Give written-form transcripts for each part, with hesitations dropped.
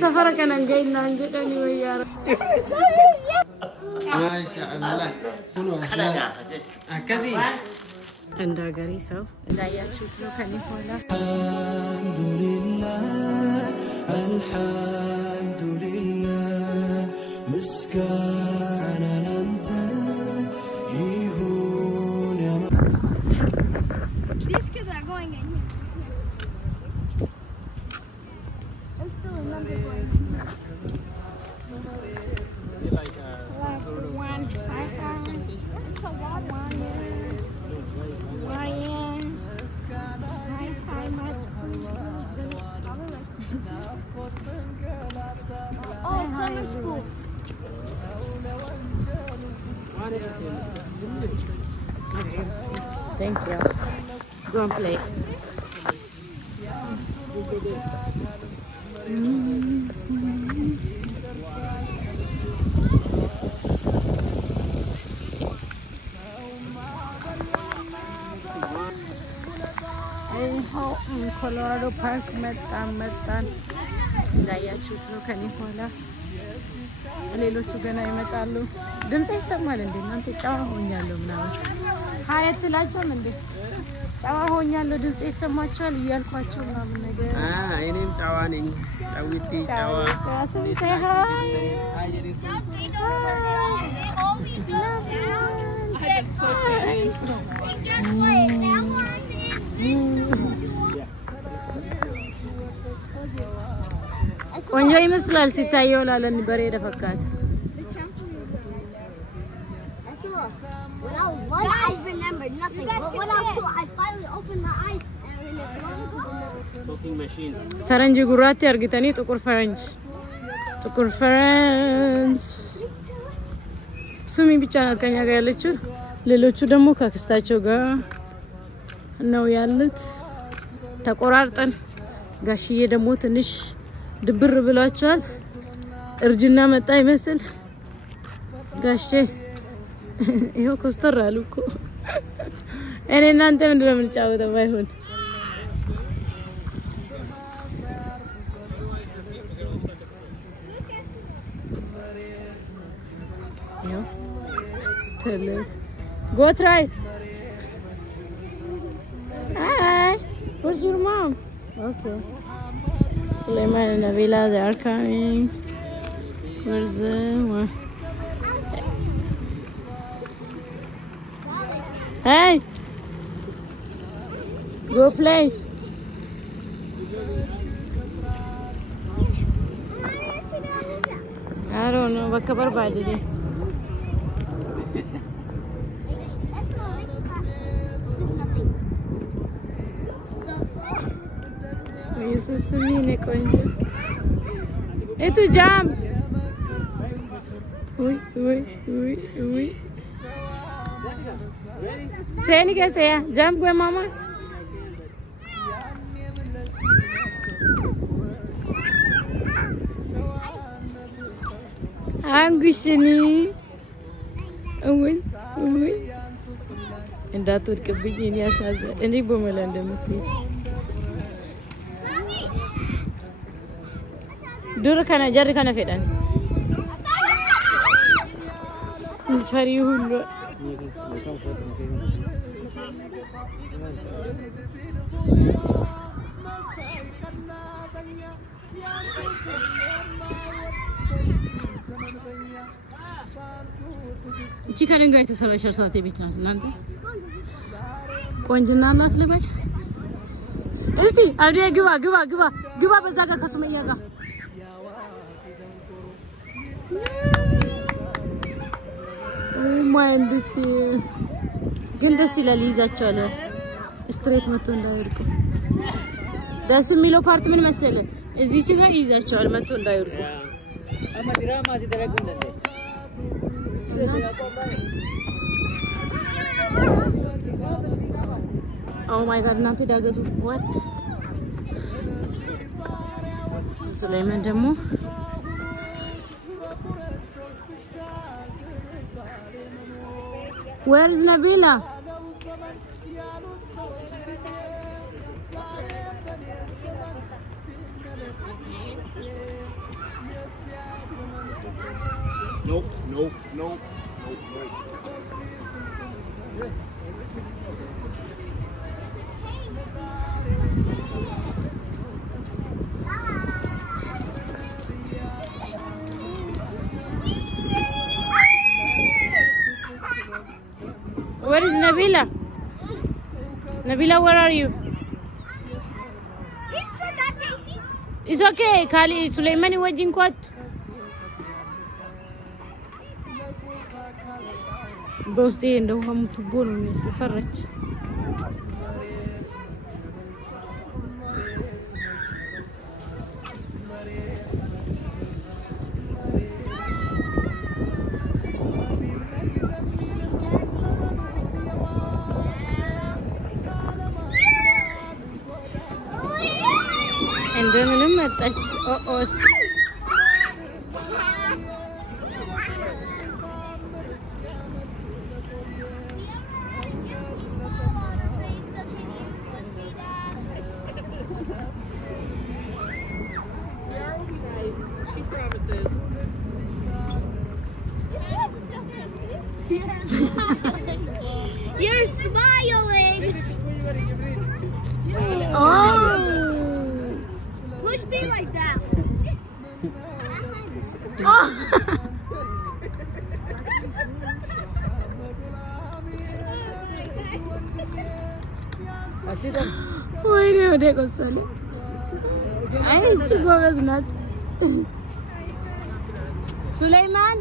سفرة كان نجينا نجدني وياه ما شاء الله كله كذي عند غريسو لا يشوف له كان يقول الحمد لله مسكانا أنت يهون يا These kids are going in here. I still remember going in here. Like one, it's a lot one. Ryan, oh, summer school. Thank you. Go and play. Colorado Park መጣን ላያችሁት ነው ከኔ ኋላ ሌሎቹ ገና ይመጣሉ ድምጽ ይሰማል እንዴ እናንተ ጫዋ ሆኛለሁ ምናምን ሀያት ላቸውም እንዴ ጫዋ ሆኛለሁ ድምጽ ይሰማችኋል እያልኳቸው ምናምን ነገር እኔም ጫዋ ነኝ ጫዊቲ ጫዋ ስሚ say hi ቆንጆ ይመስላል ሲታየው ላለን በሬ ደፈካት I remembered nothing. But when I finally opened my eyes and talking machine ፈረንጅ ጉራቲ አርግተኒ ጥቁር ፈረንጅ ሱሚ ብቻ ናት ከኛ ጋር ያለችው ሌሎቹ ደግሞ ከክስታቸው ጋር ነው ያሉት ተቆራርጠን ጋሽዬ ደግሞ ትንሽ ድብር ብሏቸዋል እርጅና መጣ ይመስል ጋሼ ይሄው ኮስተር አሉኮ እኔ እናንተ ምንድነው የምንጫወተው ባይሆን ይሄው ተለ go try hi where's your mom okay Sulaiman and Nabila they are coming where's the hey go play I don't know what cover by the day Jesus mine konje etu jam ui Seni कैसे है जंप गए मामा አንጉሽኒ ኡይ እንዳትወድቅብኝ እኔ ያሳዘ እኔ በመላ እንደምትይ ዱር ከነ ጀር ከነ ፈዳን ፈሪ ሁሉ እቺ ከድንጋይ የተሰራች እርሳቴ ቤት ናት እናንተ ቆንጅና ናት ልበል እስቲ አዲያ ግባ በዛ ጋር ከሱመያ ጋር ማንድስ ግን ደስ ይላል ይዛቻለ ስትሬት መጥቶ እንዳይወርቁ ደስ የሚለው ፓርት ምን መሰለ እዚች ጋር ይዛቻል መጥቶ እንዳይወርቁ አማ ድራማ ሲደረግ እንደዚህ Oh my god እናንተ ዳገቱ what ሱሌማን ደግሞ Where is Nabila? Nope, nope, nope, nope, nope. Where is Nabila? Nabila, where are you? It's okay. Kali Sulaimani wajin kwat. Bosti ndo ham tubunu mesifarach. Endeminin metaç. Oh. She promises. You're smiling. Oh. Push me like that. Oh. Why do they go sali? I need to go as not. Sulaiman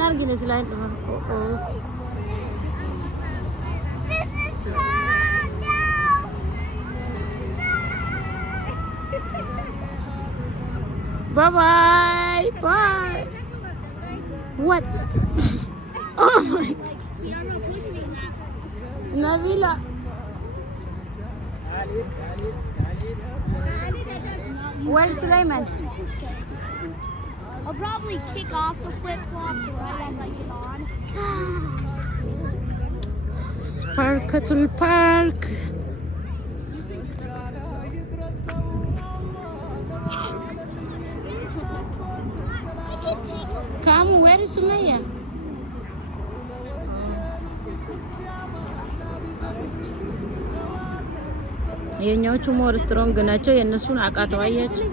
nargile Sulaiman. Oh. Bye. What? Oh my. Nabila. Where's Sulaiman? I'll probably kick off the flip-flop right as I get on. Sparkatul Park. Come, where is Sumaya? የኛዎቹ ሞር ስትሮንግ ናቸው የነሱን አቃተው አያችሁ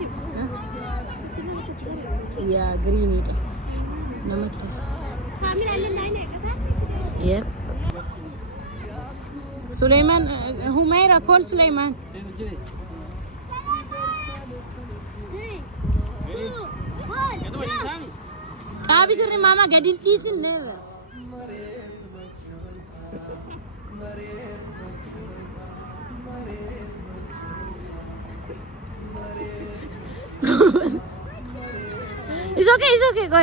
ያ ግሪን ሄደ ነመጣ ካሜራ ለላይ ነው ያቀፋ Yep. Sulaiman, Humaira, call Sulaiman. 3, 2, 1. Abisir mama gadin isin never. It's okay, go.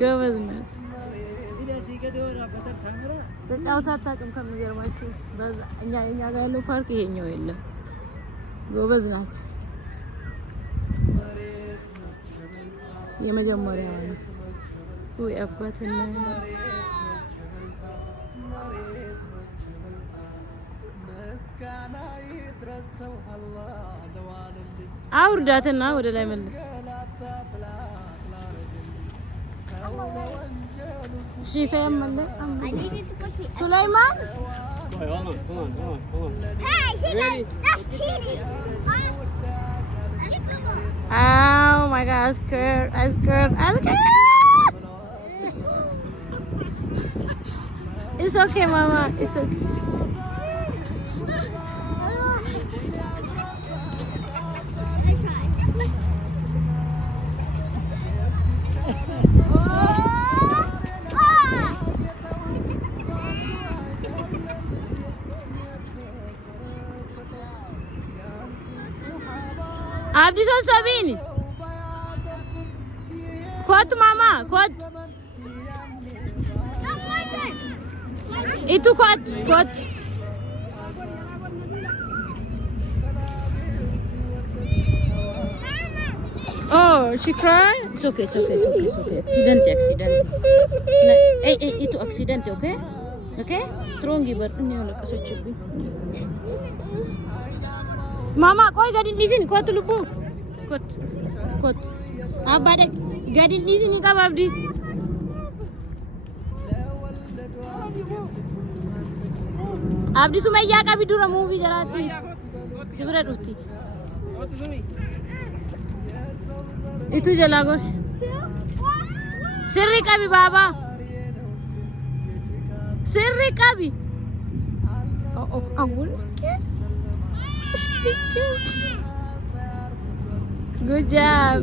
Go with me. ተጫውታ አታውቅም ከሚገርማችሁ በዛ እኛ ጋር ያለው ፓርክ ይሄኛው የለም ጎበዝ ናት የመጀመሪያው ነው ወይ አባትና አውርዳትና ወደ ላይ መልስ She said, I needed to push me. Sulaiman? Wait, hold on. Hey, see that's cheating. Oh my God, I'm scared. It's okay, Mama. It's okay. Abdi son Sabini. Quat mama, quat. Itu quat. Oh, she cried? It's okay. Accident. Hey, itu accident, okay? Okay? Strong but Mama, koi gadin di sini, kuat lupa. kot. Abba de gadin di sini ka babdi. Abdi Sumayya ka bidura movie jarati. Sibra dutti. Itu jala gor. Sirri kabi baba. Sirri kabi. Oh, angul. It's cute. Good job.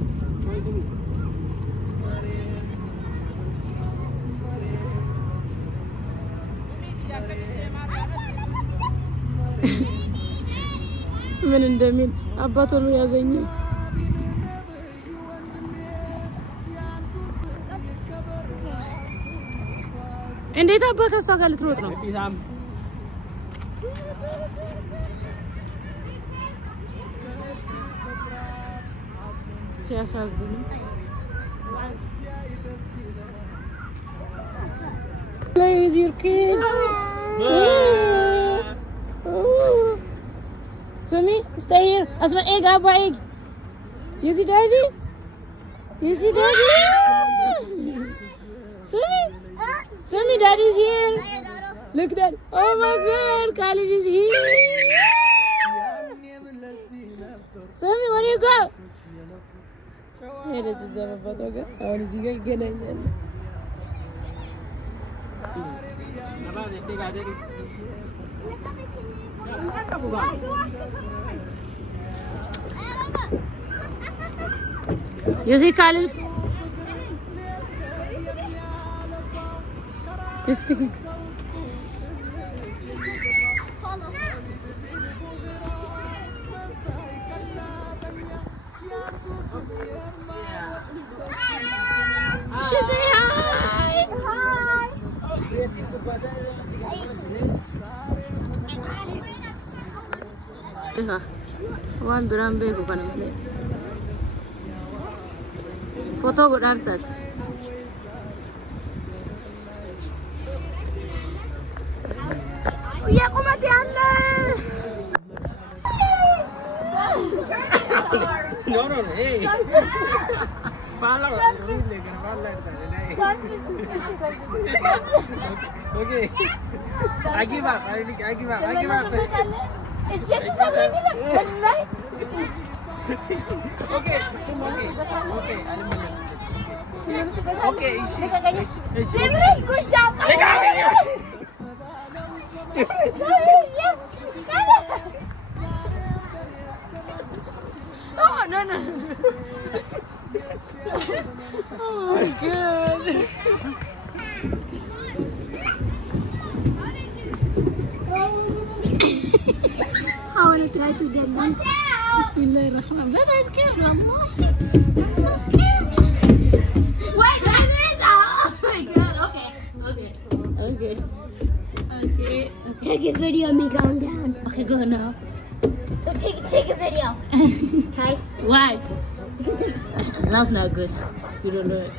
ምን እንደሚል አባቱ ነው ያዘኝ እንዴት አባ ከሷ ጋር ልትሮጥ ነው ሲያሳዝን Play with your kids. Sumi, stay here. Asma, egg, Abba, egg. You see daddy? You see daddy? Sumi, daddy's here. Look, daddy. Oh my God, Khalid is here. Sumi, where do you go? Hey, this is a photo. I want to see you again. You see Khalid? Just sticking. She say hi. One biram bego kan mle. Foto godar tak. Ya aku mati Allah. No, hey. Pala, okay. I give up. Okay. Good job. Oh no. Oh my God. I want to try to get one. Bismillahirrahmanirrahim. That is cute. I'm so scared. Wait, that's it. Oh my God. Okay. Take a video of me going down. Okay, go now. So take a video. Okay? Why? That's not good. You don't know it.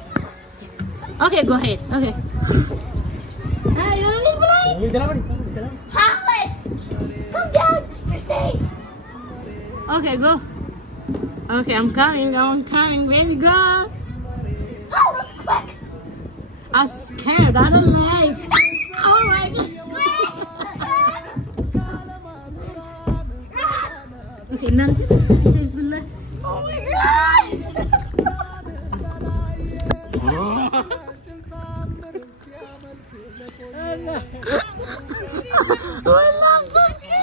Okay, go ahead. Okay. Hey, you want to play? Hollis! Come down. You're safe. Okay, go. Okay, I'm coming, baby, go. Hollis, quick! I'm scared. I don't like. Oh my God. Okay, now this is Bismillah. Oh my God! Wallah, I'm so scared.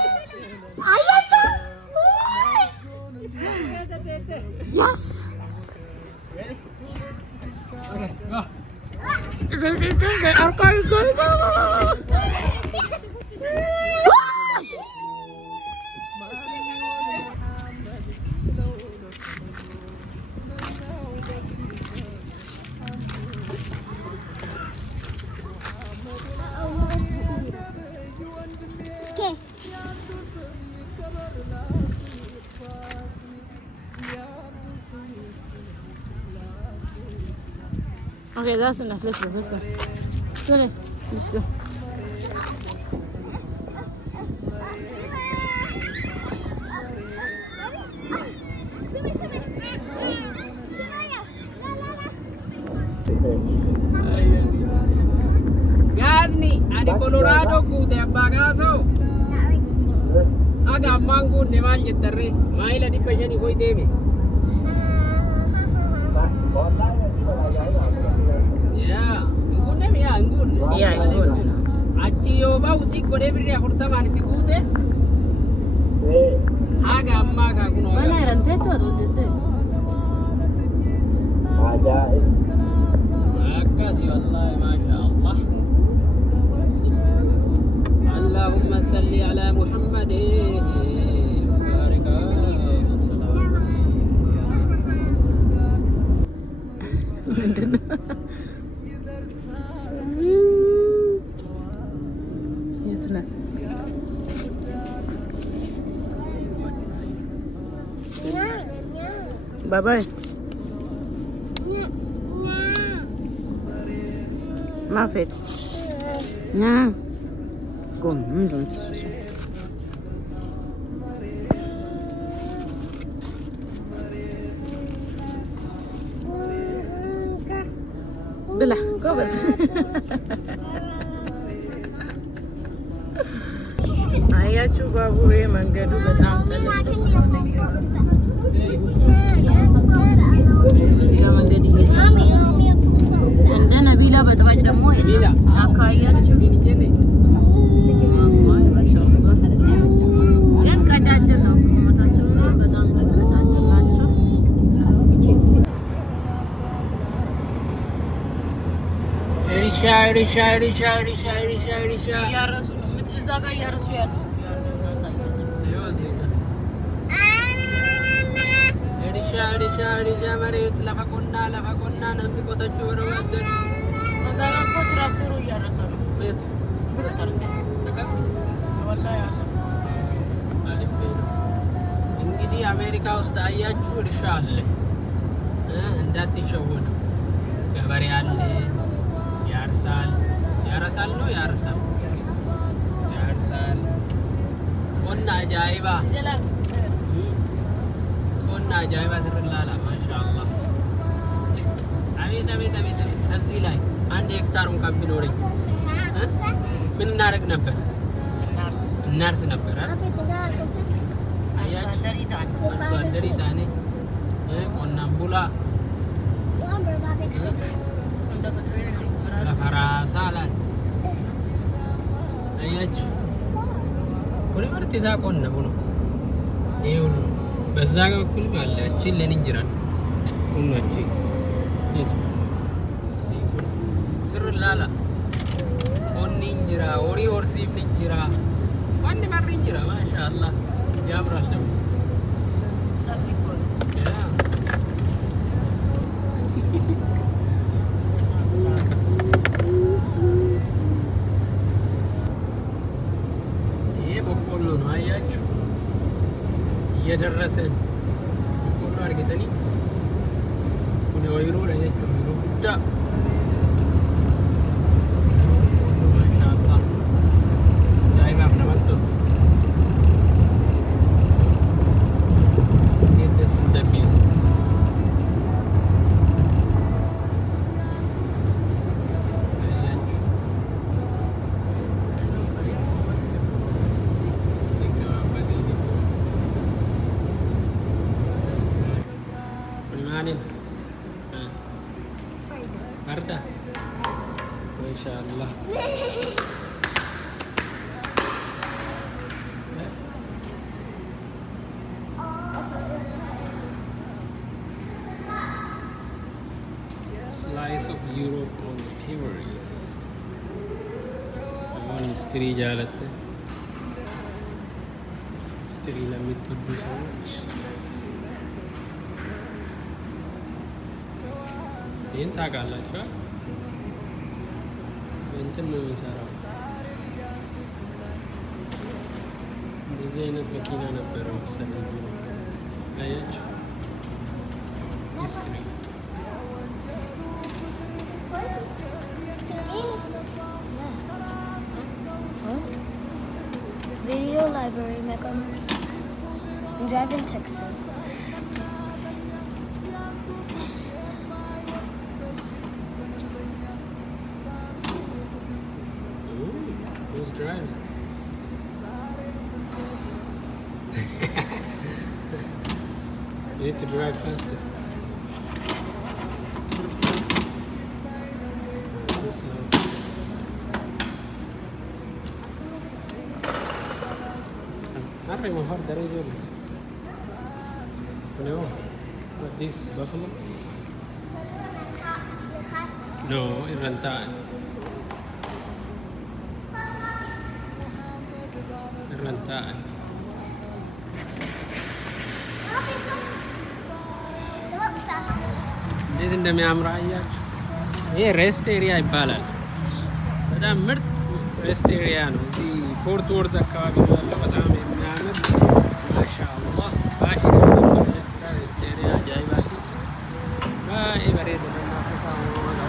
Yes. Okay, go. They are going. Okay, that's enough. Let's go. Sorry. Let's go. Sumi. Gazni, ada Colorado kute abagaso. Aga mangu ne manje terre. Maila di peshani koi deme. Ya, ngune mi ya ngune. Iya, ngune. Achi yo bau tik kode biri akurta mani tikute. Aga amma ka kuno. Mana rante tu ado dete. Makasih Allah, masya Allah. Allahumma salli ala Muhammad. Itu nak. Bye bye. Mafet. Nha. Cùng rồi. Bila, kau bas. Ayah cuba buri menggedu betam jika menggedi Islam. Anda Nabila bertawaj demo ini. Cakaya curi ni jadi. Masya Allah. Kan kaca jenuh. Mata curi betam kaca jenuh. Risha. Ya Rasul, mitzaga ya Rasul. Risha marit lafa konna namni kota chura wadan. Madara ko traktoru ya Rasul. Bet. Wallahi Allah. Alif. Ingidi Amerika ውስጥ አያችሁ እርሻ አለ እንዳትሸወዱ ገበሬ አለ ያርሳል قلنا عجائبة سرلالا ما شاء الله عبيد تزي لاي عندي هكتار مكان بنوري من نارك نبر النارس نبر أياج صدري تاني قلنا بولا لا فراسالا أياج كل مرة تزاقون نبونه يقول بس زاقة كل ما لا تشيل لنجران كل ما تشيل يس سر لا ونجرا وري ورسيب نجرا واني مر نجرا ما شاء الله جابر الله صافي كل يدرسن كل واحد تاني كنا ويرون هيك ويرون بدا ما شاء الله جاي ما بنا مطلوب يدرس الدبيز Arda, Masya Allah. Slice of Europe on the Pivery. One istri jalatte. Istri lamit tuddu so much. ይህን ታውቃላችሁ እንትን ነው የሚሰራው እንደዚህ አይነት መኪና ነበረ መሰለኝ አያችሁ ሂስትሪ Video library, Mecca. I'm driving Texas. You need to drive faster. Arre mejor de ahí yo. No, what this buffalo? No, it's rental. Rental. እንዴት እንደሚያምር አያችሁ። ይሄ ሬስት ኤሪያ ይባላል። በጣም ምርጥ ሬስት ኤሪያ ነው። እዚህ ፎርት ወርዝ አካባቢ ነው ያለው። በጣም የሚያምር ማሻአላህ ባይ ሬስት ኤሪያ ጃይባቲ ባይ በሬድ ለማፈታ ነው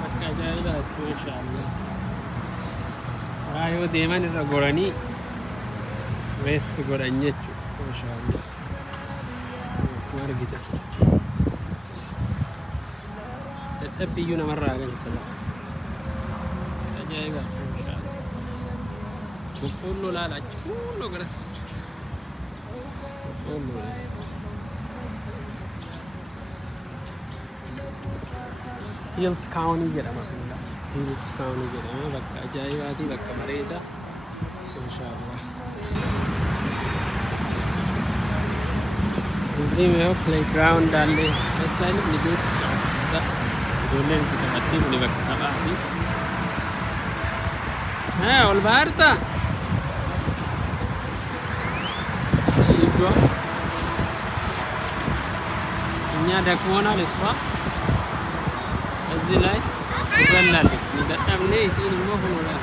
በቃ ጃይባቲ ማሻአላህ አዮ ደማን ረጎራኒ ሬስት ጎራኘች ማሻአላህ margita ተጠብዩ ነው መራገን ይችላል አጃይባ ሁሉ ላላች ሁሉ ግረስ ሁሉ ሂልስ ካውንቲ ይገራማ ሂልስ ካውንቲ ይገራማ በቃ አጃይባቲ በቃ መሬታ ኢንሻአላህ እዚህ ነው ፕሌይግራውንድ አለ እዛን ልጆች ዶለን ከተፈተኑ ለበከታባቲ ወልባርታ ሲዶ እኛ ደክሞናል እሷ እዚህ ላይ ትበላለች በጣም ነው ሲል ነው ሆኖ ላይ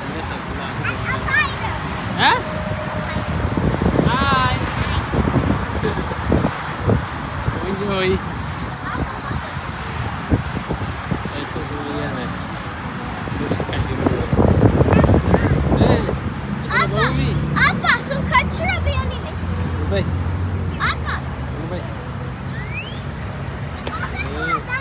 አይ Enjoy. Itu semuanya nak. Terus kayu. Apa? Suka cerita yang ini. Baik. Apa? Baik. Kenapa?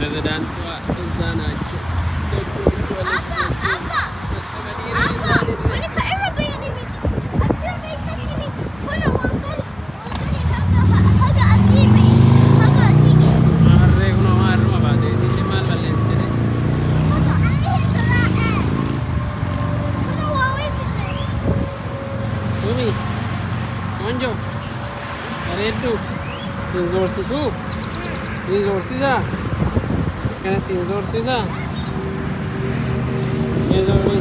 Rezidantu እዛ ናቸው። Sumi, konjo, redu, sinzor sisu, sinzor sisa. Kan sinzor sisa. Sinzor ini.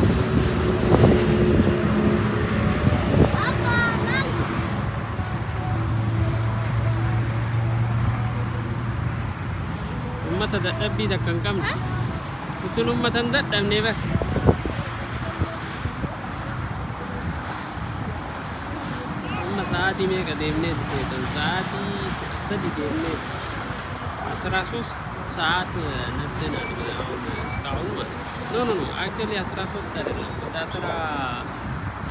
Umat ada api dah kangkam. Isun umat anda dah nebak. Umat saat ini kademne disediakan saat ini sedikitnya. 13 ሰዓት ነድተናል አሁን እስካሁን ማለት ነው። ኖ አክቹሊ 13 አይደለም ወደ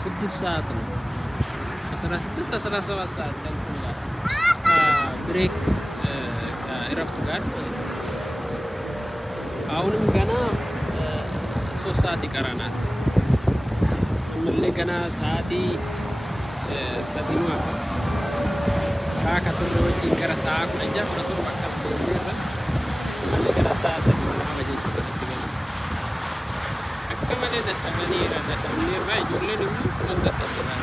16 ሰዓት ነው። 16 17 ሰዓት ተንኩላል ብሬክ ከእረፍት ጋር አሁንም ገና 3 ሰዓት ይቀራናል። ምን ላይ ገና ሰዓቲ ሰቲማ ካካቶሮች ይቀረሳ ኩለጃ ፍረቱ ማካስ ደረሰ Kita rasa semua wajib seperti ini. Kemarin datang ni rada terlihat baik jualan dulu untuk terlihat.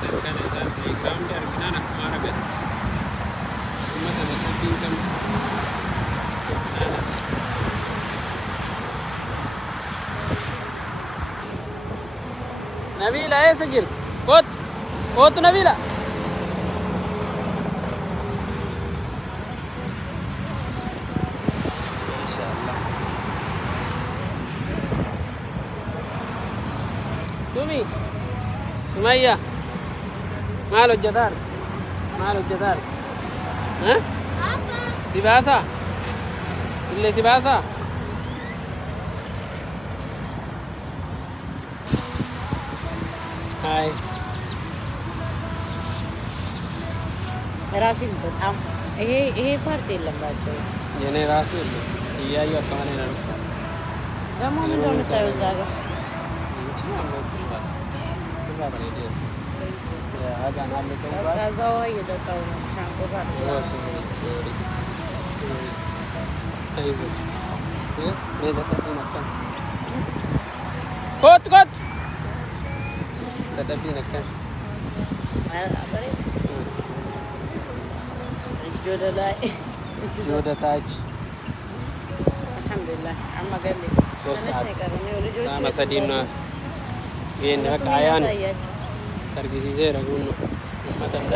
Terkan esat playground dan kita nak kemana kan? Cuma ada tingkam. Nabila ya sejir. Kot Nabila. Sumi, Sumaya, malu jadar, Hah? Apa? Si bahasa, sile si bahasa. አይ ራሴን በጣም ይሄ ፓርት የለባቸው የኔ ራሱ የለም እያዩ አካባቢ ነው ደግሞ ምን እንደምታየው እዛ ጋር እንጂ አምሮብሻል ስባባለ ዲያ ያጋና ለከው ከዛው እየጠጣው ነው ሻምፖ ጋር አይዞ ኮት ተደቢ ነከን አበሬት ጆደ ታች አልহামዱሊላህ አማገለ 3 ሰዓት ሳመሰዲና ይሄን በቃያን ተርጊዜ ረጉን መተንደ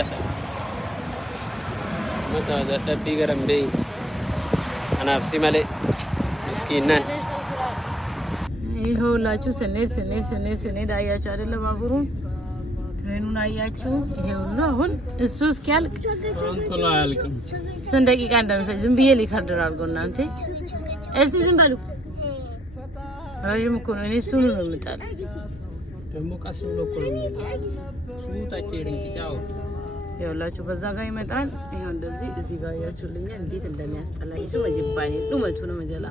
ቢገረም በይ አናፍሲ ማለ ምስኪናን ይኸውላችሁ ስኔት አያችሁ አይደለ ባቡሩ ትሬኑን አያችሁ ይሄውና አሁን እሱ እስኪያልቅ አንተላ ያልቅም ስንት ደቂቃ እንደሚፈጅ ዝም ብዬ ሊከርድ አድርገው እናንተ እስቲ ዝም በሉ ረጅም እኮ ነው እኔ እሱን ነው የምጣለው ደግሞ ቀስ ብሎ እኮ ነው ሱታጭሪ ጫው ይኸውላችሁ በዛ ጋር ይመጣል ይሄው እንደዚህ እዚህ ጋር ያያችሁልኝ እንዴት እንደሚያስጠላ ይሱ ወጅባኔ ዱመቱ ነው መጀላ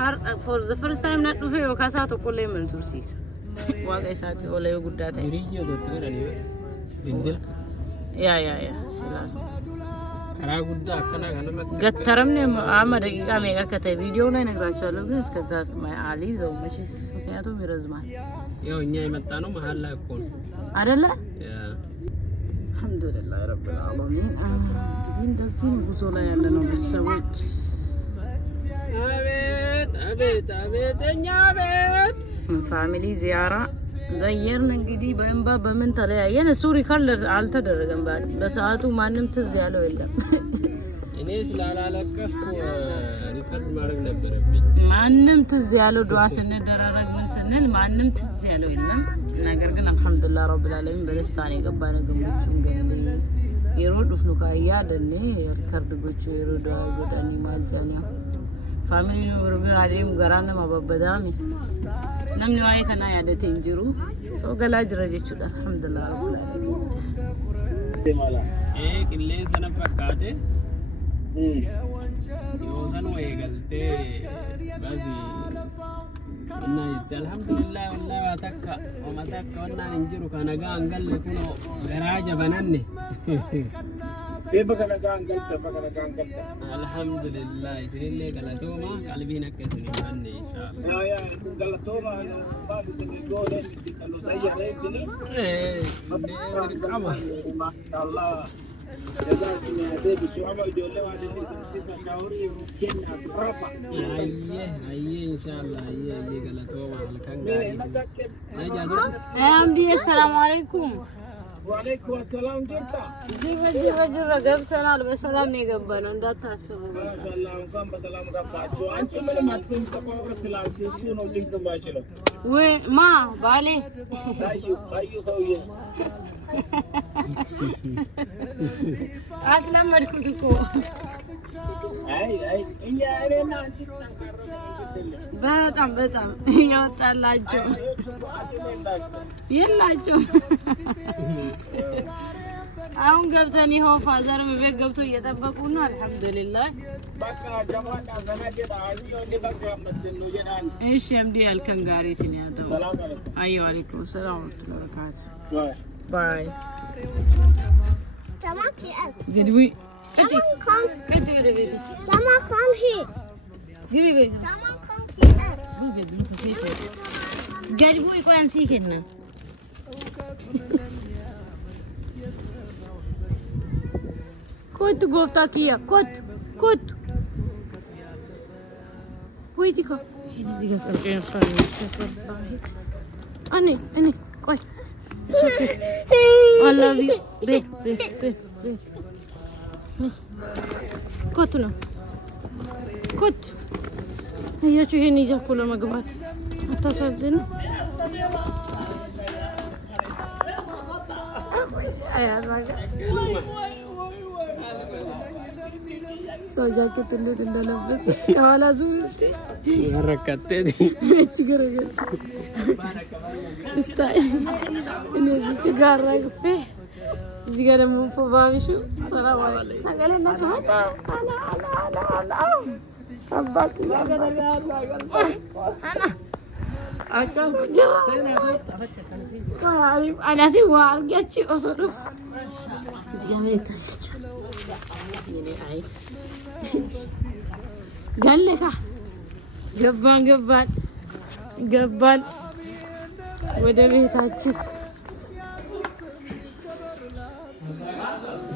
har for the first time na dufe o kasa to kolle men tursis wa ga isati o layo guddata iriyo do tirani dindil ya silas ara gudda kana kana ገተረም ነው አማ ደቂቃ ሜጋ ከተ ቪዲዮ ላይ ነግራችኋለሁ ግን እስከዛ ስማይ አሊ ዘው መሽስ ምክንያቱም ይረዝማል ያው እኛ የመጣ ነው መሃል ላይ እኮ አይደለ አልহামዱሊላህ ረብል ዓለሚን እንደዚህ ጉዞ ላይ ያለ ነው ሰዎች አቤት እኛ ቤት ፋሚሊ ዚያራ ዘየርን እንግዲህ በእንባ በምን ተለያየን እሱ ሪከርድ አልተደረገም በሰዓቱ ማንም ትዝ ያለው የለም እኔ ስላላለቀስኩ ሪከርድ ማድረግ ነበረብኝ ማንም ትዝ ያለው ዱዓ ስንደራረግ ምን ስንል ማንም ትዝ ያለው የለም ነገር ግን አልহামዱሊላህ ረብል ዓለሚን በደስታ ነው የገባነ ግንቦቹን ገንቢ ይሮዱፍ ነው ካያደኔ ሪከርድ ጎቹ ይሮዱ አይጎዳኒ ማልዛኛ family no urban adim garana mababadami namni waye kana yadate injiru so gala jirajechu alhamdulillah mala kille sana fakate yodan waye galte bazi anna alhamdulillah wallahi watakka wa matakka wanna injiru kana ga angalle kuno garaja bananne بكنا كان قلت الحمد لله يسير لي قالتوما قلبي نكسني فني ان شاء الله يا قالتوما بعد الجول قالوا زي عليكني ما شاء الله جزاكم يا ديب شو عمل جول له واحد شاوري كنا رفع ايه ان شاء الله ايه قالتوما كان قاعد السلام عليكم وعليكم السلام جرتا جرا قبتنا بسلام نيقبنا እንዳታስቡ والله እንኳን በሰላም ገባችሁ አንቺ ምንም አትንቀባው ስላልኩ ነው ሊንክ ባይችለው ወይ ማ ባሌ አዩ ሰውዬ አስለመድኩት እኮ አይ እኛ እኔና አንቺ በጣም ያወጣላችሁ የላችሁ አሁን ገብተን ይኸው ፋዘር ቤት ገብቶ እየጠበቁና አልহামዱሊላህ በቃ ጀማና ዘናጀዳ አዩ ለበቃ መጥነው የዳን እሺ አምዲ ያልከን ጋሪ ሲኒያተው አዩ አለይኩም ሰላም ወራህመቱላሂ ባይ Jamal PS. Did we Jamal come. Get the baby. Jamal come here. Give me baby. Jamal come PS. Get we go and see him now. Kut gofta kiya. Kut. Wait iko. Diga Ani. Koi. I love you. Be. Kut no. Kut. አያችሁ ይሄን ይዘው እኮ ለመግባት አታሳዝኑ አያዛጋ ሰው ጃኬት እንደለበሰ ከኋላ ዙር እስቲ ረከተኝ እቺ ገረገር እስታይ እነዚህ ጋር ረግፌ እዚህ ጋር ደግሞ ፎባቢሹ ሰላም አለይኩም ታገለና ታታ አላ አባክ ያገረጋል አና አካም أنا سوى أرجعتي أصرف جميل يعني عيب قال لك جبان وده بيتاتي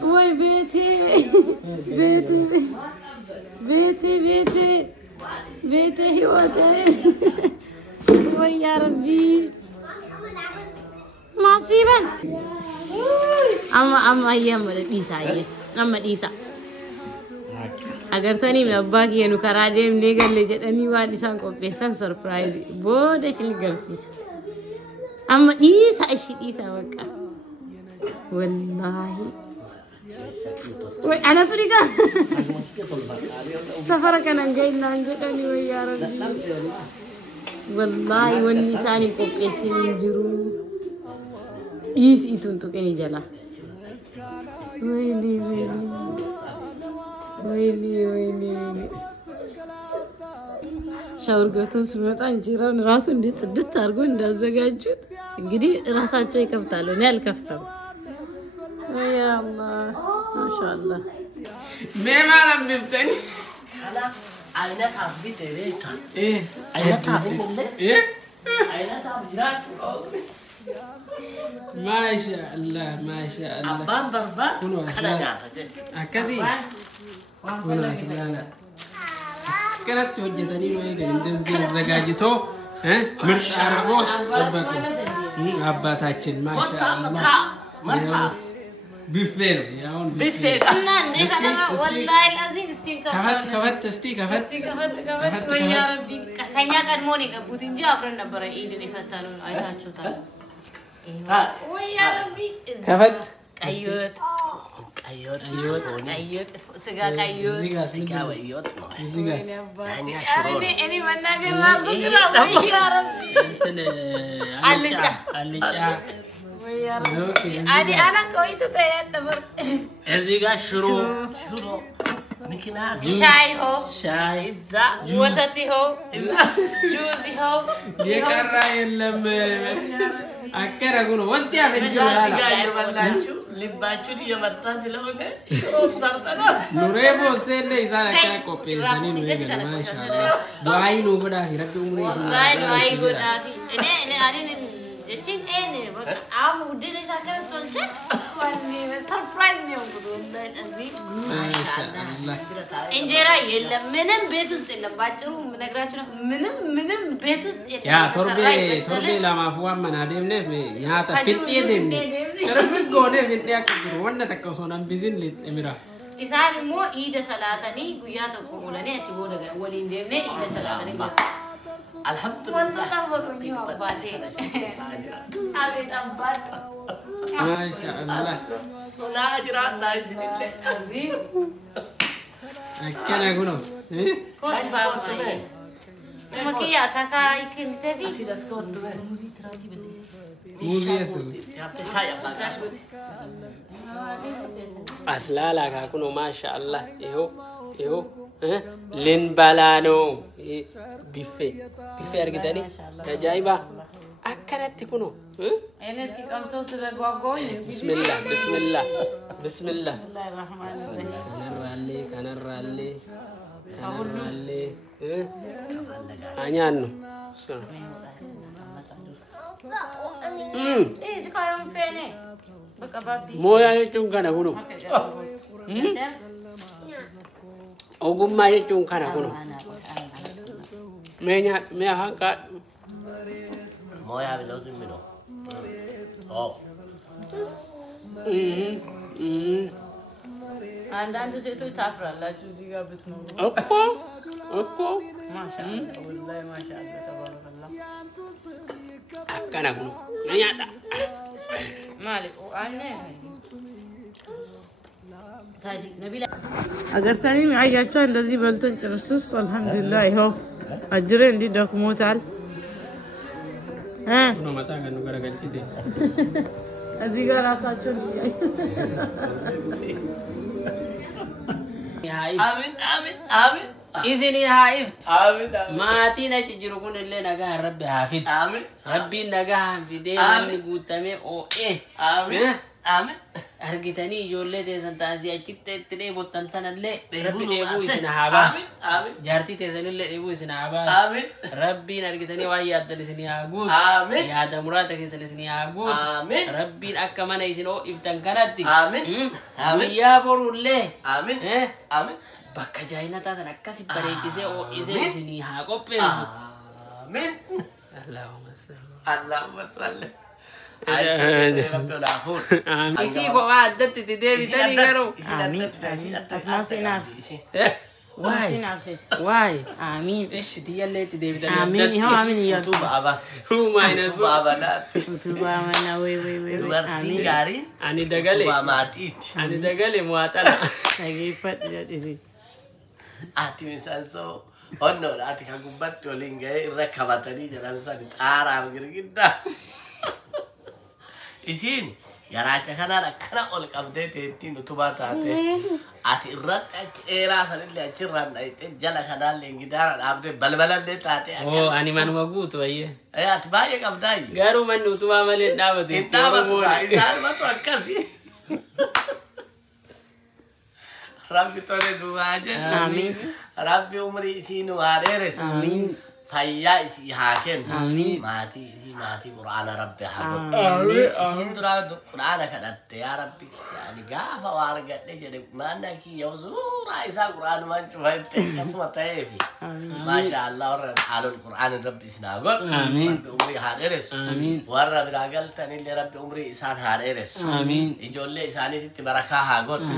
وي بيتي هوتي وي يا ربي مصيبة أما أيام ديسا أما ديسا agar tani me abbaki yenu karade me galle jedani wadi san ko pesan surprise bode sin garsi amma isa isa waka wallahi wai ana turika safara kana ngai nan jedani wai ya rabbi wallahi wani sani ko pesin jiru itu untuk ini jala. Wili. Shower ገብተን ስመጣ እንጀራውን ራሱ እንዴት ጽድት አድርጎ እንዳዘጋጁት እንግዲህ ራሳቸው ይከፍታሉ እኔ አልከፍተም ያ አላህ ማሻአላህ ማለም ቢብተኝ አይነት አብት ቤታ አይነት አብት ما شاء الله أبان بربان كنوا أسلالة أكذي كنوا أسلالة كانت توجدني ويقل ندنزل زجاجته مرش عربو أباتاتشن ما شاء الله مرصاص بيفير ياون بيفير والله العظيم كفت ويا ربي كانيا قدموني قبوتين جا أبرن نبرة إيدني فتالون أيتها شوتال ويا ربي كفت كيوت سجا كيوت سجا ويوت أنا منا كنا سكرا ويا ربي علجة ويا ربي أنا كويتو تيات نبر سجا شرو شاي وتتي هو جوزي هو يكرر يلم أكره كونه وانتي أبدي ولا لا لباچو دي متاسي لوكه شوف سرطنا نوريبو سيلي إذا كان كوبي زني نويجل ما شاء الله دعائي نوبدا في ربي عمري دعائي بودا أنا جتين إني بقى عم وديني سكر تونجك واني سرپرايز ميوم بدون أنزيم ما شاء الله إنجرا يلا منم بيتوست إلا باچرو منقرأشنا منم بيتوست إلا يا ثوربي لما فوام مناديم نه يا تفتي ديم كرفت غونه فتي أكبر وانا تكوسونا بيزين ليت أميرا إسحاق مو إيد سلاتني قيا تقولني أتبودا ولين ديم نه إيد سلاتني الحمد لله والله تبغى أبادي أبيت أباد ما شاء الله ولا أجرا نايس لله عظيم أكيد أقوله كل باوتي سمكي يا كاكا يمكن تبي أسيد أسكت موزي أسود أسلالة كاكونو ما شاء الله إيهو لين بالانو بيفي أرجعتني جايبا أكنت تكونو أنا اسكت أم صوص الجواجون بسم الله الرحمن الرحيم كنرالي أنيانو إيه سكايم فيني مويا يجون كنا كونو Ogummaa jechuun kana kuno. Mee hanqa mooyaa biloosu mino. አንዳንድ ሴቶች ታፍራላችሁ እዚህ ጋር ብትኖሩ እኮ ማሻአላ ወላሂ ማሻአላ ተባረከላ አከናኩ ማሊኩ አነ أجر ثاني معي جاتوا الذي بلتن ترسس الحمد لله هو أجرين دي دوكموتال ها no mata kan negara ganti أزيجا راساتون آمين إذن هايف آمين ما تينا تجربون اللي نجاه ربي حافظ آمين ربي نجاه في دين اللي قلتمي أو إيه آمين آمين أرجتني جولة تيسن تازي أجت تري بطنتنا اللي ربي نبو نبوي أسه. سنعباس آمين آمين جارتي تيسن اللي نبوي سنعباس آمين ربي نرجتني ويا دلسني عجوز آمين يا دمراتك يسلسني عجوز آمين ربي أكمل يسنو إفتن كندي آمين آمين ويا برولة آمين إيه آمين bakka jaayina taatan akkasi bareechisee ho'isee isinii haa qopheessu. آمين اللهم صل Isii kophaa addatti itti deebitanii garuu. Waay. آمين Ishi tiyyallee itti deebitanii آمين هو آمين يا tuba aba Huumaayina tuba abanaatti tuba mana وي dubartiin gaariin ani dagale. tuba maatiitti Ani dagale mo'atala. dhaggeeffadhu jedhisi ati misansoo onnoodha ati kan gubbatti waliin ga'ee irra kabatanii jedhan sani xaaraaf girgiddaa isiin garaacha kanaan akkana ol qabdee teettiin utubaa taate ati irratti achi dheeraa sanillee achirraan dhayxee jala kanaallee gidaara dhaabdee balbalallee taate Oo ani manuma guutu bayyee. ati baay'ee qabdaayyu Garuu manni utubaa malee hin dhaabatu. hin dhaabatu isaanumatu akkasi rabbi tole duwaa jenna آمين rabbi umrii isii nu haa dheeressu آمين fayyaa isii haa kennu آمين maatii isii maatii quraana rabbi haa godhu isiin duraa quraana kadhatte yaa rabbi yaani gaafa waa argadhe jedhe maannaa kiyya suuraa isaa quraanumaan cufate akkasuma ta'eefi maasha allah warra haalol quraanin rabbi isin haa godhu rabbi umrii haa dheeressu warra biraa galtanillee rabbi umrii isaan haa dheeressu ijoollee isaaniititti barakaa haa godhu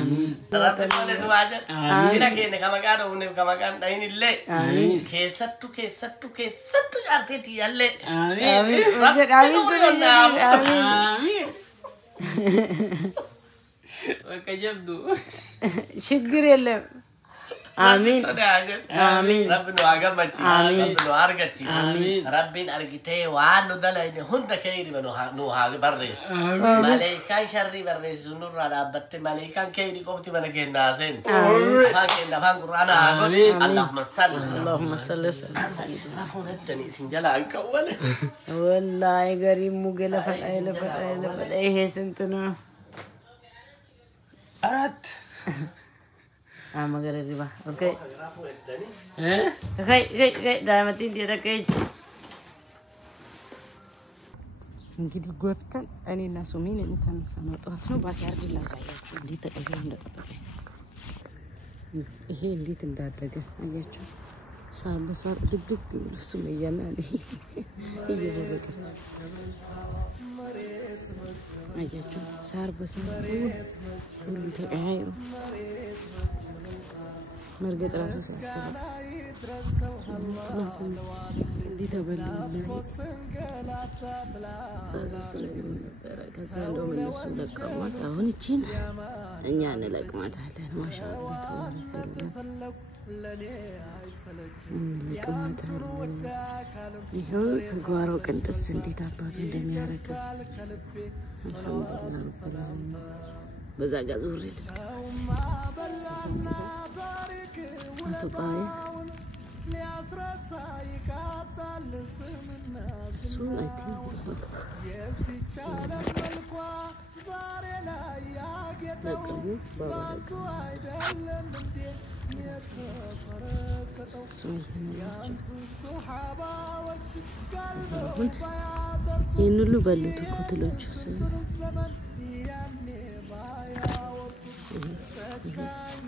rabbi tole du'aa jedha dina keenya kamakaan dhufneef kamakaan dhayinillee keessattu jaartii tiyyallee Bakka jabdu. ችግር የለም آمين آمين ربنا وعجبتي ربنا وعرجتي ربنا أرجتي وعنو دلائن هند كيري منو هاج بريس ملاكان شري بريس نور على بت ملاكان كيري كفتي من كناسين فاكين فان قرآن هاجر اللهم صل اللهم صل سلافون التاني سنجلا عنك ولا والله غريب مجلا فتاة إيه سنتنا أرات. مگر riba okay kai daamatiin dia kai እንግዲህ ጎብተን እኔና ሱሚን እንተነሳን ወጣት ነው ባካርድ ላሳያችሁ እንዴት ተቀየረ እንደተጠበቀ ይሄ እንዴት እንዳደገ አያችሁ ሳር በሳር ድብድብ ሱሚያና እየበበቀች አያችሁ ሳር በሳር ሁሉ ተቀያይሮ مرقد راسه سأسفل دي تبلي كذا لو من السوق لقمات هون تشين يعني لقمات هلا ما شاء الله لقمات يهو كغارو كنتس انتي تاباتو እንደሚያረጋ አልহামዱሊላህ በዛ ጋር ዙሪ አጥባይ ይህን ሁሉ በሉት እኮ ትሎቹ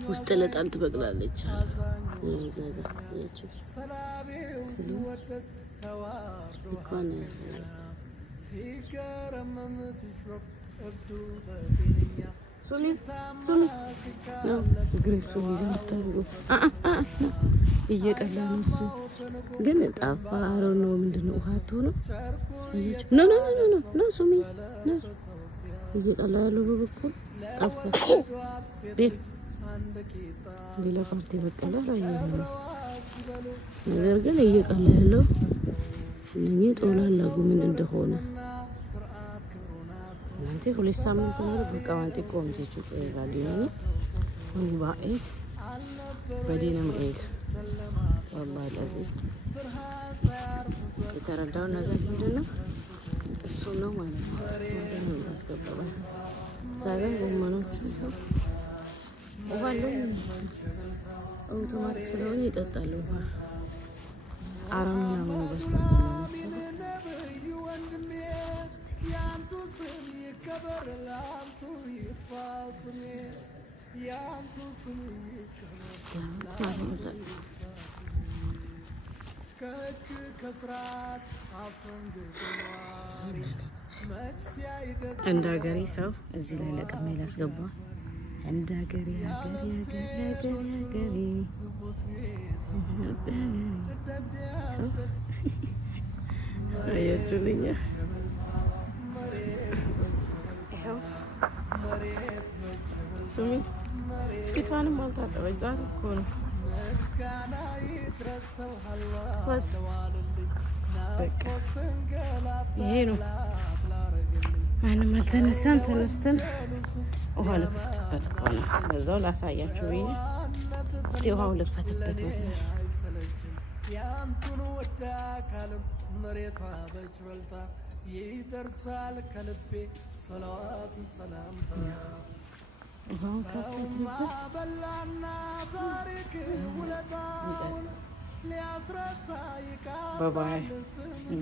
ውስጥ ለጣል ትበቅላለች ሱኒ እየቀላን እሱ ግን ጣፋረው ነው ምንድነው ውሃቱ ነው ኖ ኖ ኖ ኖ ኖ ሱሚ ኖ እየቀላ ያለው በበኩል ጣፋ ቤት ሌላ ፓርቲ በቀላ ላይ ነው ነገር ግን እየቀላ ያለው እነኚህ ጦላላጉ ምን እንደሆነ እናንተ ሁለት ሳምንት ነው በቃዋንቴ ቆምቴቹ ተጋዲያኒ ወንባኤ በዲና ማኤል والله العظيم የተረዳው ነገር ምንድነው እሱ ነው ማለት ነው አስገባው ዛሬ ወመኖች ወባለው አውቶማቲክ ስለሆነ ይጠጣሉ አራምና ነው በስተቀር ያንቱ ስም ይከበር ላንቱ ይጥፋስኔ ያንቱ ስም ይከበር ከስራት አፈንግጧሪ መክሲያ ይደስ እንደ ሀገሬ ሰው እዚህ ላይ ለቀሜ ላስገባ እንደ ሀገሬ አያችሁልኛ ሱሚ ፊቷንም አልታጠበች ዛሬ እኮ ነው መስጋና ይድረሰው አላህ ይሄ ነው ማንም አልተነሳም ተነስተን ውሃ ልክፈትበት እኮ ነው በዛው ላሳያችሁ ብዬ እስቲ ውሃው ልክፈትበት ያንቱን ወዳ ካለም መሬቷ በጅበልታ ይደርሳል ከልቤ ሰላዋት ሰላምታ ሰውማ በላና ታሪክ ውለታውን ሊያስረሳ ይቃባል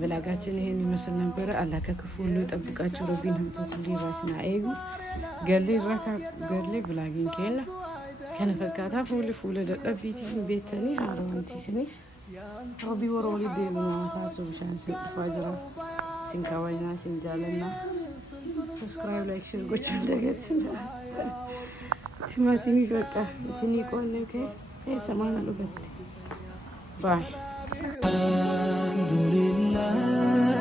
ብላጋችን ይሄን ይመስል ነበር አላህ ከክፉ ሁሉ ይጠብቃችሁ ረቢን ሀብቶት ሊራስና አይጉ ገሌ ረካ ገሌ ብላጊን ከና ከነፈካታ ፉል ደጠቢት ቤተኒ አራንቲስኒ ረቢ ወሮሊ ደብና ታሱ ሻንስ ፋጅራ ሲንካዋይና ሲንጃለና ሰብስክራይብ ላይክ ሼር ጎች እንደገትና ቲማቲም ይበቃ ሲኒ ቆለከ ሰማና ለበት ባይ الحمد لله